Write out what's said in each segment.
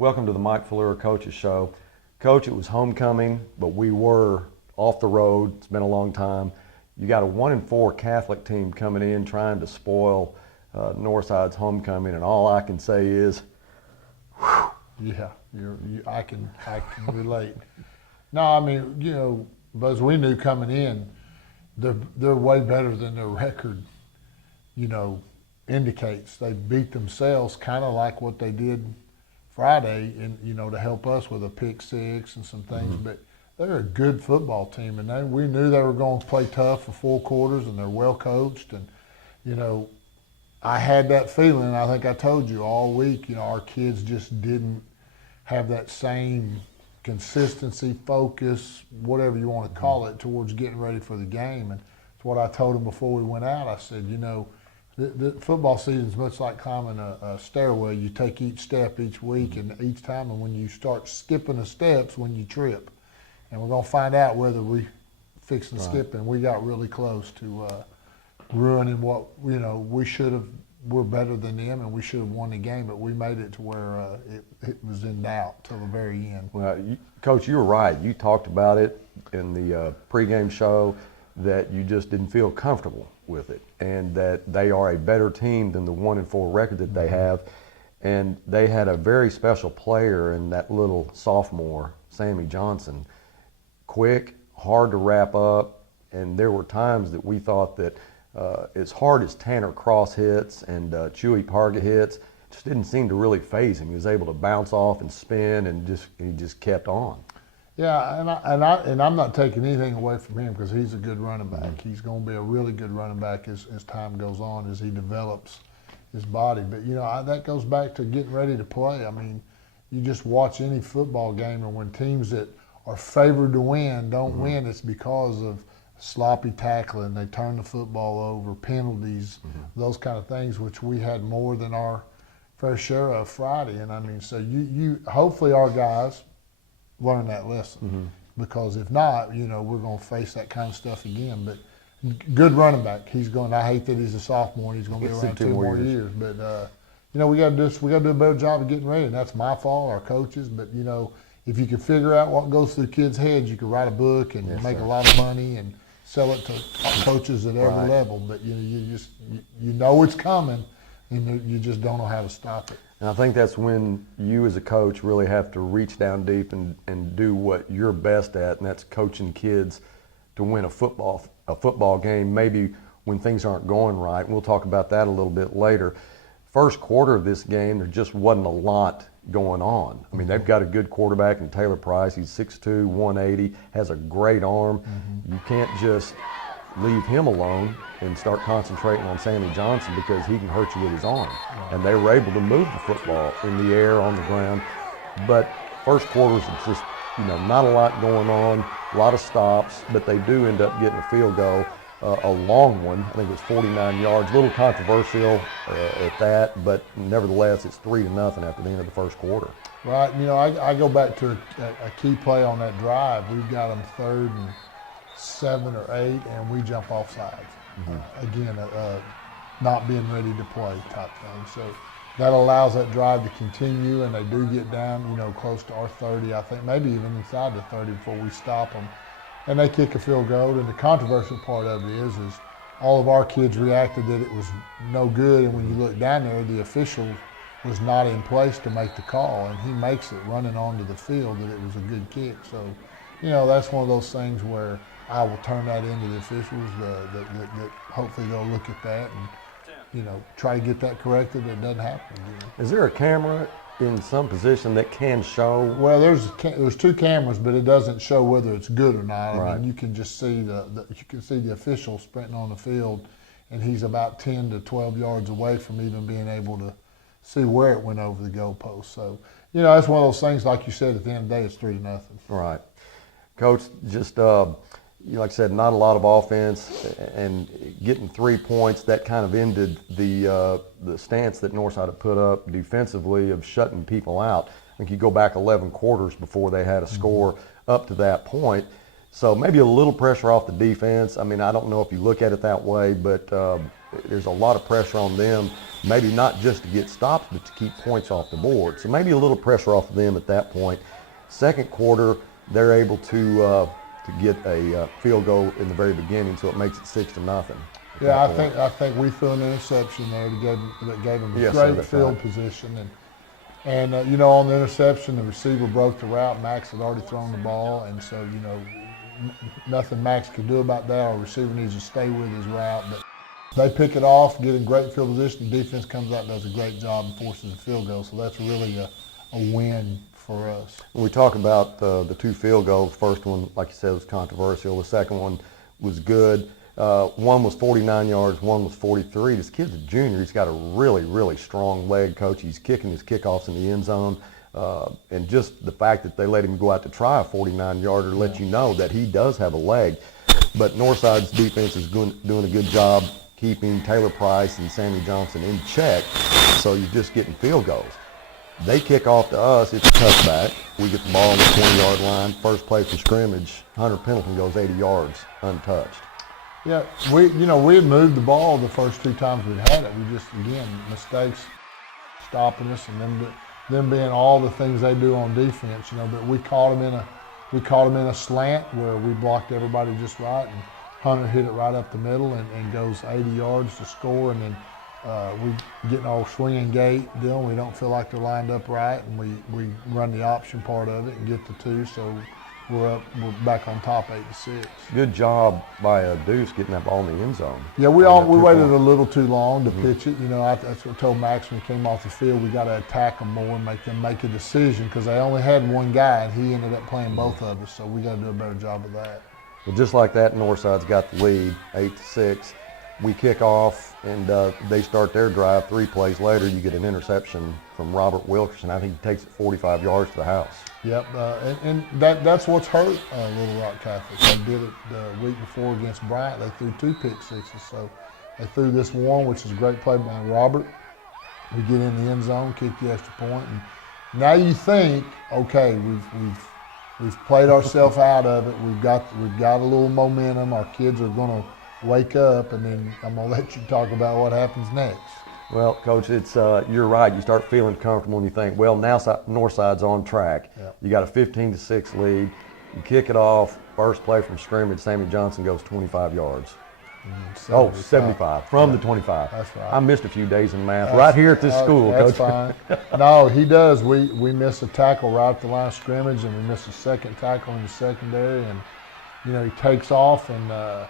Welcome to the Mike Falleur Coaches Show. Coach, it was homecoming, but we were off the road. It's been a long time. You got a 1-4 Catholic team coming in trying to spoil Northside's homecoming, and all I can say is, whew. Yeah, I can relate. No, I mean, you know, Buzz, we knew coming in, they're way better than their record, you know, indicates. They beat themselves kind of like what they did Friday, and you know, to help us with a pick six and some things. But they're a good football team, and we knew they were going to play tough for 4 quarters, and they're well coached. And you know, I had that feeling. I think I told you all week. You know, our kids just didn't have that same consistency, focus, whatever you want to call it, towards getting ready for the game. And it's what I told them before we went out. I said, you know, the football season is much like climbing a stairway. You take each step each week and each time, and when you start skipping the steps, when you trip. And we're going to find out whether we fix the skipping. We got really close to ruining what, you know, we should have. We're better than them, and we should have won the game, but we made it to where it was in doubt till the very end. Well, Coach, you were right. You talked about it in the pregame show that you just didn't feel comfortable with it, and that they are a better team than the 1-4 record that they have. And they had a very special player in that little sophomore, Sammy Johnson. Quick, hard to wrap up, and there were times that we thought that as hard as Tanner Cross hits and Chewy Parga hits, just didn't seem to really phase him. He was able to bounce off and spin, and he just kept on. Yeah, and I'm not taking anything away from him because he's a good running back. He's going to be a really good running back as time goes on, as he develops his body. But you know, that goes back to getting ready to play. I mean, you just watch any football game, and when teams that are favored to win don't win, it's because of sloppy tackling, they turn the football over, penalties, those kind of things, which we had more than our fair share of Friday. And I mean, so you hopefully our guys learn that lesson, because if not, you know, we're going to face that kind of stuff again. But good running back. He's going. I hate that he's a sophomore. He's going to be around 2 more years. But you know, we got to do a better job of getting ready, and that's my fault, our coaches. But you know, if you can figure out what goes through kids' heads, you can write a book and make a lot of money and sell it to coaches at every level. But you know, you know it's coming, and you just don't know how to stop it. And I think that's when you as a coach really have to reach down deep and do what you're best at, and that's coaching kids to win a football game, maybe when things aren't going right. We'll talk about that a little bit later. First quarter of this game, there just wasn't a lot going on. I mean, they've got a good quarterback in Taylor Price. He's 6'2", 180, has a great arm. You can't just leave him alone and start concentrating on Sammy Johnson, because he can hurt you with his arm. And they were able to move the football in the air, on the ground. But first quarters, it's just, you know, not a lot going on, a lot of stops, but they do end up getting a field goal, a long one. I think it was 49 yards, a little controversial at that, but nevertheless, it's 3-0 after the end of the first quarter. Right. You know, I go back to a key play on that drive. We've got them 3rd and 7 or 8, and we jump off sides. Again, not being ready to play type thing. So that allows that drive to continue, and they do get down, you know, close to our 30, I think, maybe even inside the 30 before we stop them. And they kick a field goal. And the controversial part of it is all of our kids reacted that it was no good, and when you look down there, the official was not in place to make the call, and he makes it running onto the field that it was a good kick. So, you know, that's one of those things where I will turn that into the officials, that hopefully they'll look at that and, you know, try to get that corrected. It doesn't happen again. Is there a camera in some position that can show? Well, there's 2 cameras, but it doesn't show whether it's good or not. I mean, you can just see you can see the official sprinting on the field, and he's about 10 to 12 yards away from even being able to see where it went over the goalpost. So, you know, that's one of those things, like you said, at the end of the day, it's 3-0. Right. Coach, just like I said, not a lot of offense, and getting 3 points, that kind of ended the stance that Northside had put up defensively of shutting people out. I think you go back 11 quarters before they had a score up to that point. So maybe a little pressure off the defense. I mean, I don't know if you look at it that way, but there's a lot of pressure on them, maybe not just to get stops, but to keep points off the board. So maybe a little pressure off of them at that point. Second quarter, they're able to get a field goal in the very beginning, so it makes it 6-0. Yeah, I think we threw an interception there that gave them Yes, great that's field right. position, and you know, on the interception, the receiver broke the route. Max had already thrown the ball, and so you know, nothing Max could do about that. Our receiver needs to stay with his route, but they pick it off, get in great field position. The defense comes out and does a great job and forces a field goal. So that's really a win for us. When we talk about the two field goals, first one, like you said, was controversial. The second one was good. One was 49 yards, one was 43. This kid's a junior. He's got a really, really strong leg, Coach. He's kicking his kickoffs in the end zone. And just the fact that they let him go out to try a 49-yarder let you know that he does have a leg. But Northside's defense is doing a good job keeping Taylor Price and Sammy Johnson in check, so you're just getting field goals. They kick off to us, it's a touchback. We get the ball on the 20-yard line, first play from scrimmage. Hunter Pendleton goes 80 yards untouched. Yeah, we had moved the ball the first two times we'd had it. We just, again, mistakes stopping us, and them being all the things they do on defense, you know, but we caught them in a slant where we blocked everybody just right, and Hunter hit it right up the middle and goes 80 yards to score, and then we get in our swinging gate deal. We don't feel like they're lined up right, and we run the option part of it and get the two, so we're back on top 8-6. Good job by Deuce getting that ball in the end zone. Yeah, we waited a little too long to pitch it. You know, that's what I told Max when he came off the field. We got to attack them more and make them make a decision, because they only had one guy, and he ended up playing both of us. So we got to do a better job of that. Well, just like that, Northside's got the lead, 8-6. We kick off, and they start their drive. 3 plays later, you get an interception from Robert Wilkerson. I think he takes it 45 yards to the house. Yep, and that's what's hurt Little Rock Catholic. They did it the week before against Bryant. They threw 2 pick sixes, so they threw this one, which is a great play by Robert. We get in the end zone, kick the extra point, and now you think, okay, we've played ourselves out of it. We've got a little momentum. Our kids are going to wake up, and then I'm going to let you talk about what happens next. Well, Coach, it's you're right. You start feeling comfortable, and you think, well, now Northside's on track. Yep. You got a 15-6 lead. You kick it off. First play from scrimmage, Sammy Johnson goes 25 yards. 75 from the 25. That's right. I missed a few days in math right here at this school, that's Coach. Fine. No, he does. We missed a tackle right at the line of scrimmage, and we missed a second tackle in the secondary, and you know, he takes off, and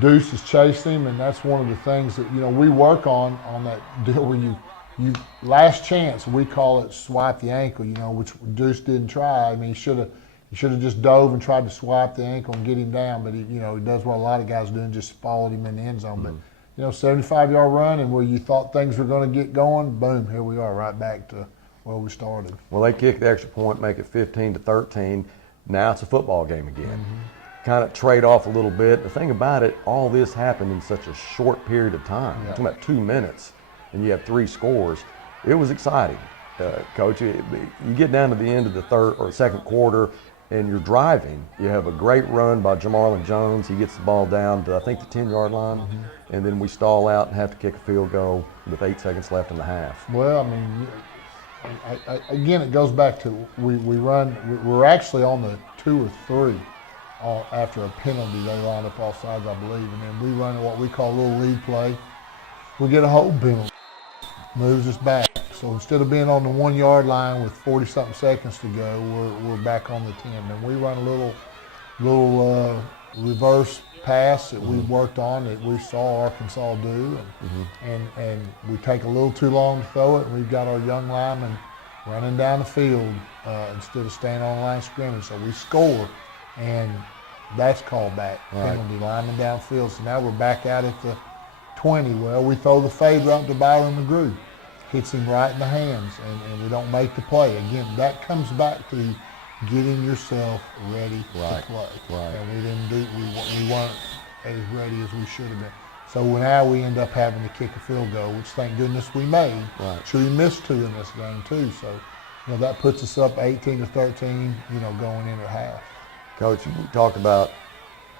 Deuce is chasing him, and that's one of the things that, you know, we work on that deal where you last chance, we call it swipe the ankle, you know, which Deuce didn't try. I mean, he should have just dove and tried to swipe the ankle and get him down, but he does what a lot of guys do and just followed him in the end zone. Mm-hmm. But 75-yard run, and where you thought things were going to get going, boom, here we are right back to where we started. Well, they kick the extra point, make it 15-13. Now it's a football game again. Mm-hmm. Kind of trade off a little bit. The thing about it, all this happened in such a short period of time. You're talking about 2 minutes, and you have 3 scores. It was exciting, Coach. You get down to the end of the third or second quarter, and you're driving. You have a great run by Jamarlin Jones. He gets the ball down to, I think, the 10-yard line, and then we stall out and have to kick a field goal with 8 seconds left in the half. Well, I mean, again, it goes back to we're actually on the 2 or 3. After a penalty, they line up all sides, I believe, and then we run what we call a little lead play. We get a hold penalty, moves us back. So instead of being on the 1-yard line with 40-something seconds to go, we're back on the 10. And we run a little reverse pass that we worked on that we saw Arkansas do, and we take a little too long to throw it, and we've got our young linemen running down the field instead of staying on the line of scrimmage. So we score. And that's called back, penalty, lineman downfield. So now we're back out at the 20. Well, we throw the fade right to Byron McGrew. Hits him right in the hands, and we don't make the play. Again, that comes back to getting yourself ready to play. Right. And we weren't as ready as we should have been. So now we end up having to kick a field goal, which thank goodness we made. Right. So we missed 2 in this game too. So that puts us up 18-13, going into half. Coach, we talked about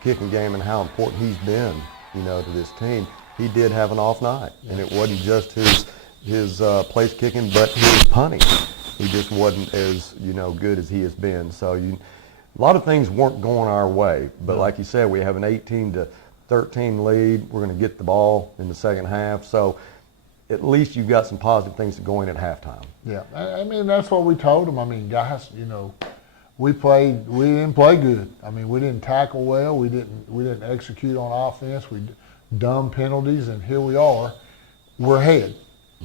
kicking game and how important he's been, to this team. He did have an off night, and it wasn't just his place kicking, but his punting. He just wasn't as good as he has been. So a lot of things weren't going our way, but like you said, we have an 18-13 lead. We're going to get the ball in the second half, so at least you've got some positive things going at halftime. Yeah, I mean that's what we told them. I mean, guys, we didn't play good. I mean, we didn't tackle well. We didn't execute on offense. We dumb penalties, and here we are. We're ahead.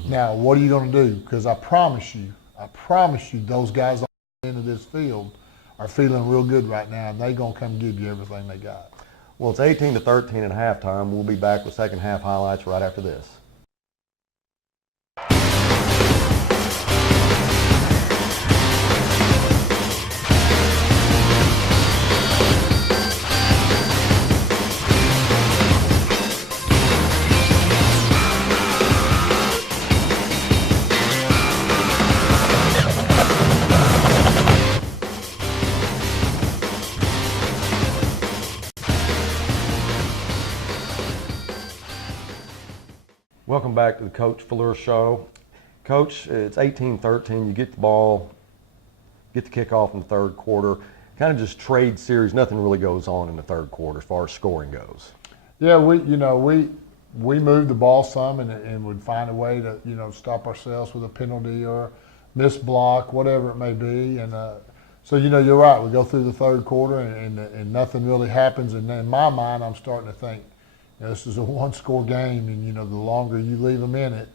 Now, what are you going to do? Because I promise you, those guys on the end of this field are feeling real good right now, and they're going to come give you everything they got. Well, it's 18-13 at halftime. We'll be back with second half highlights right after this. Welcome back to the Coach Falleur Show. Coach, it's 18-13. You get the ball, get the kickoff in the third quarter. Kind of just trade series. Nothing really goes on in the third quarter as far as scoring goes. Yeah, we moved the ball some and would find a way to stop ourselves with a penalty or missed block, whatever it may be. And so you're right. We go through the third quarter and nothing really happens. And in my mind, I'm starting to think, this is a one-score game, and the longer you leave them in it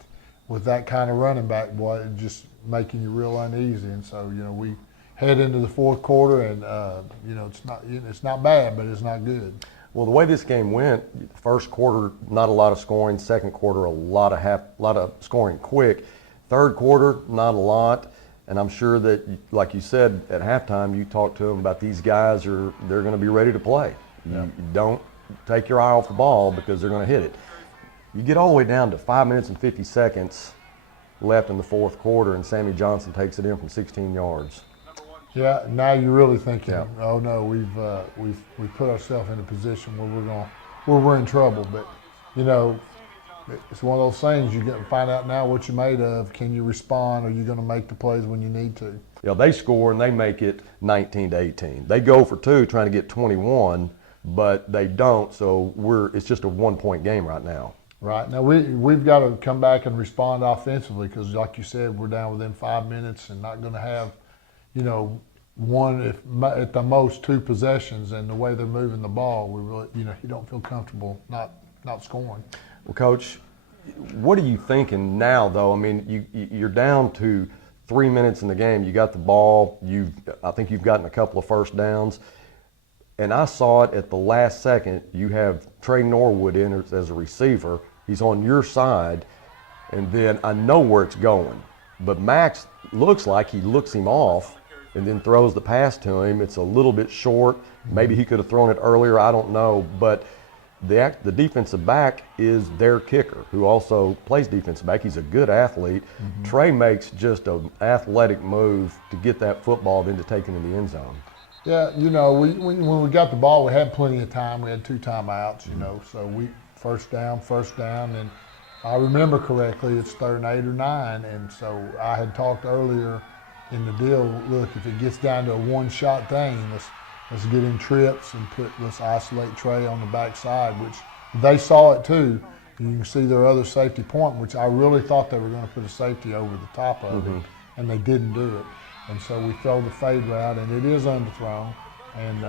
with that kind of running back, boy, it's just making you real uneasy. And so we head into the fourth quarter, and it's not bad, but it's not good. Well, the way this game went, first quarter not a lot of scoring, second quarter a lot of scoring quick, third quarter not a lot. And I'm sure that, like you said at halftime, you talked to them about these guys they're going to be ready to play. Yeah. You don't take your eye off the ball because they're going to hit it. You get all the way down to 5 minutes and 50 seconds left in the fourth quarter, and Sammy Johnson takes it in from 16 yards. Yeah, now you're really thinking, oh no, we've put ourselves in a position where we're in trouble. But it's one of those things you get to find out now what you're made of. Can you respond? Are you going to make the plays when you need to? Yeah, they score and they make it 19-18. They go for two, trying to get 21. But they don't, so it's just a one-point game right now. Right. Now, we've got to come back and respond offensively because, like you said, we're down within 5 minutes and not going to have, one, if at the most, two possessions. And the way they're moving the ball, we really, you don't feel comfortable not scoring. Well, Coach, what are you thinking now, though? I mean, you're down to 3 minutes in the game. You got the ball. I think you've gotten a couple of first downs. And I saw it at the last second. You have Trey Norwood in as a receiver. He's on your side, and then I know where it's going. But Max looks like he looks him off and then throws the pass to him. It's a little bit short. Maybe he could have thrown it earlier. I don't know. But the defensive back is their kicker, who also plays defensive back. He's a good athlete. Mm-hmm. Trey makes just an athletic move to get that football, then to take it in the end zone. Yeah, when we got the ball, we had plenty of time. We had 2 timeouts, so we first down, and I remember correctly, it's 3rd and 8 or 9, and so I had talked earlier in the deal. Look, if it gets down to a one-shot thing, let's get in trips and let's isolate Trey on the backside, which they saw it too. You can see their other safety point, which I really thought they were going to put a safety over the top of it, and they didn't do it. And so we throw the fade route, and it is underthrown. And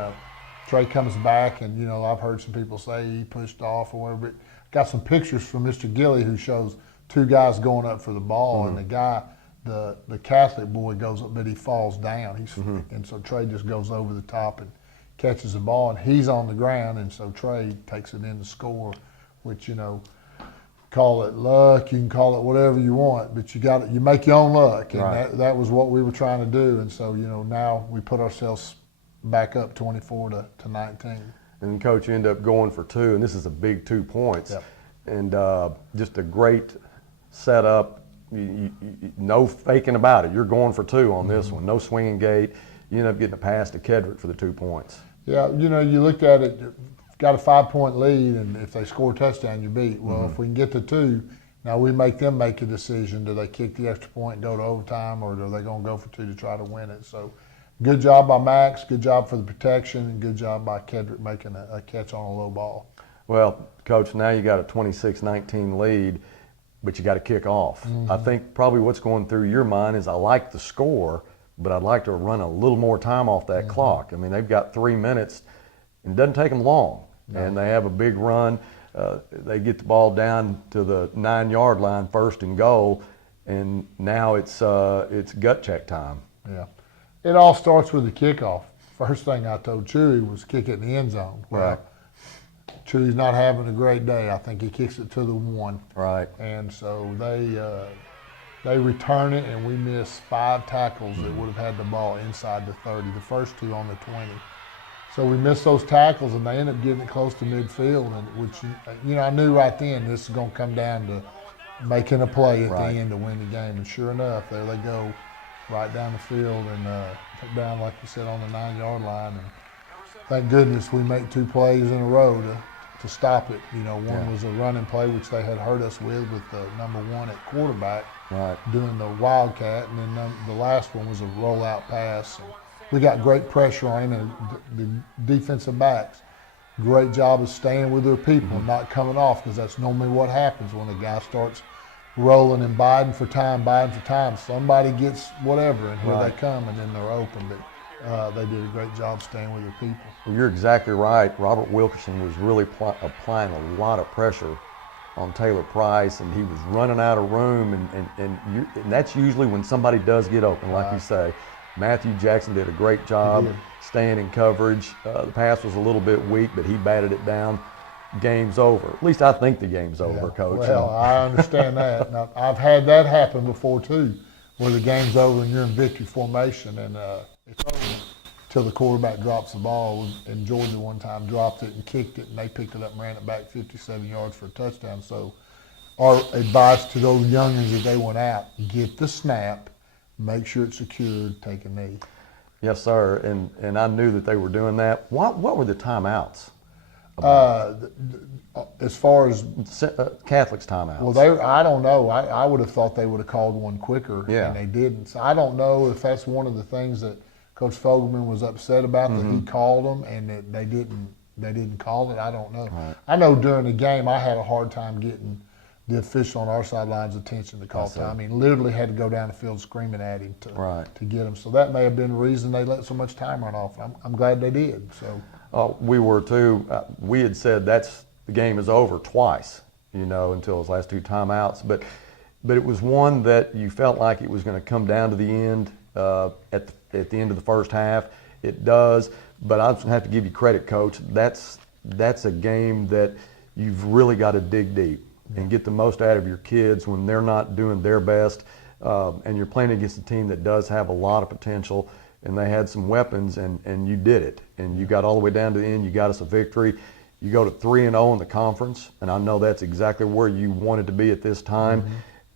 Trey comes back, and, I've heard some people say he pushed off or whatever. But got some pictures from Mr. Gilley who shows 2 guys going up for the ball, and the guy, the Catholic boy, goes up, but he falls down. And so Trey just goes over the top and catches the ball, and he's on the ground, and so Trey takes it in to score, which, call it luck, you can call it whatever you want, but you make your own luck, and right. that was what we were trying to do. And so now we put ourselves back up 24-19. And Coach, you end up going for 2, and this is a big 2 points. Yep. And just a great setup. No faking about it. You're going for 2 on this one. No swinging gate. You end up getting a pass to Kedrick for the 2 points. Yeah, you looked at it, got a 5-point lead, and if they score a touchdown, you beat. Well, if we can get to 2, now we make them make a decision. Do they kick the extra point and go to overtime, or are they going to go for 2 to try to win it? So good job by Max, good job for the protection, and good job by Kedrick making a catch on a low ball. Well, Coach, now you got a 26-19 lead, but you got to kick off. I think probably what's going through your mind is I like the score, but I'd like to run a little more time off that clock. I mean, they've got 3 minutes, and it doesn't take them long. No. And they have a big run. They get the ball down to the 9-yard line, 1st and goal, and now it's gut check time. Yeah. It all starts with the kickoff. First thing I told Chewy was kick it in the end zone. Right. Chewy's not having a great day. I think he kicks it to the 1. Right. And so they return it, and we miss 5 tackles that would have had the ball inside the 30, the first 2 on the 20. So we missed those tackles, and they end up getting it close to midfield, and which I knew right then this is going to come down to making a play at the end to win the game. And sure enough, there they go, right down the field and down, like you said, on the 9-yard line. And thank goodness we make 2 plays in a row to stop it. One was a running play, which they had hurt us with the number 1 at quarterback doing the wildcat, and then the last one was a rollout pass. And we got great pressure on him, and the defensive backs, great job of staying with their people and not coming off, because that's normally what happens when a guy starts rolling and biding for time. Somebody gets whatever, and here they come, and then they're open. But they did a great job staying with their people. Well, you're exactly right. Robert Wilkerson was really applying a lot of pressure on Taylor Price, and he was running out of room, and that's usually when somebody does get open, like you say. Matthew Jackson did a great job staying in coverage. The pass was a little bit weak, but he batted it down. Game's over. At least I think the game's over, Coach. Well, I understand that. Now, I've had that happen before, too, where the game's over and you're in victory formation, and it's over until the quarterback drops the ball. And Georgia one time dropped it and kicked it, and they picked it up and ran it back 57 yards for a touchdown. So our advice to those youngins as they went out, get the snap, make sure it's secured, take a knee. Yes, sir. And I knew that they were doing that. What were the timeouts? As far as Catholic's timeouts. Well, I don't know. I would have thought they would have called one quicker, and they didn't. So I don't know if that's one of the things that Coach Fogelman was upset about, that he called them and that they didn't call it. I don't know. Right. I know during the game I had a hard time getting the official on our sideline's attention to call time. I mean, literally had to go down the field screaming at him to get him. So that may have been the reason they let so much time run off. I'm glad they did. So we were too. We had said the game is over twice, until those last 2 timeouts. But it was one that you felt like it was going to come down to the end at the end of the first half. It does. But I have to give you credit, Coach. That's a game that you've really got to dig deep and get the most out of your kids when they're not doing their best. And you're playing against a team that does have a lot of potential, and they had some weapons, and you did it. And you got all the way down to the end. You got us a victory. You go to 3-0 in the conference, and I know that's exactly where you wanted to be at this time.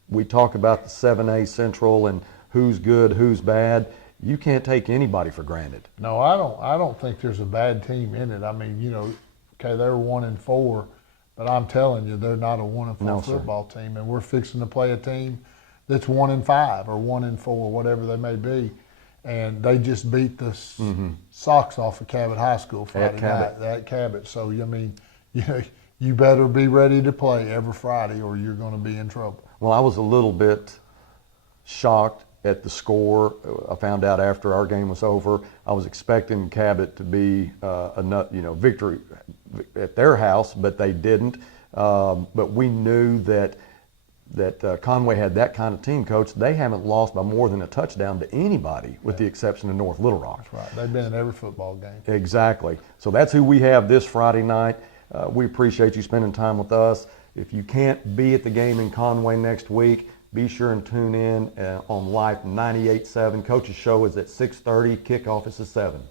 We talk about the 7A Central and who's good, who's bad. You can't take anybody for granted. No, I don't think there's a bad team in it. I mean, okay, they were 1-4. But I'm telling you, they're not a 1-4 football team, and we're fixing to play a team that's 1-5 or 1-4, whatever they may be. And they just beat the socks off of Cabot High School Friday night at Cabot. So I mean, you better be ready to play every Friday, or you're going to be in trouble. Well, I was a little bit shocked at the score. I found out after our game was over. I was expecting Cabot to be victory at their house, but they didn't. But we knew that Conway had that kind of team, Coach. They haven't lost by more than a touchdown to anybody, with the exception of North Little Rock. That's right. They've been in every football game. Exactly. So that's who we have this Friday night. We appreciate you spending time with us. If you can't be at the game in Conway next week, be sure and tune in on Life 98.7. Coach's show is at 6:30. Kickoff is at 7.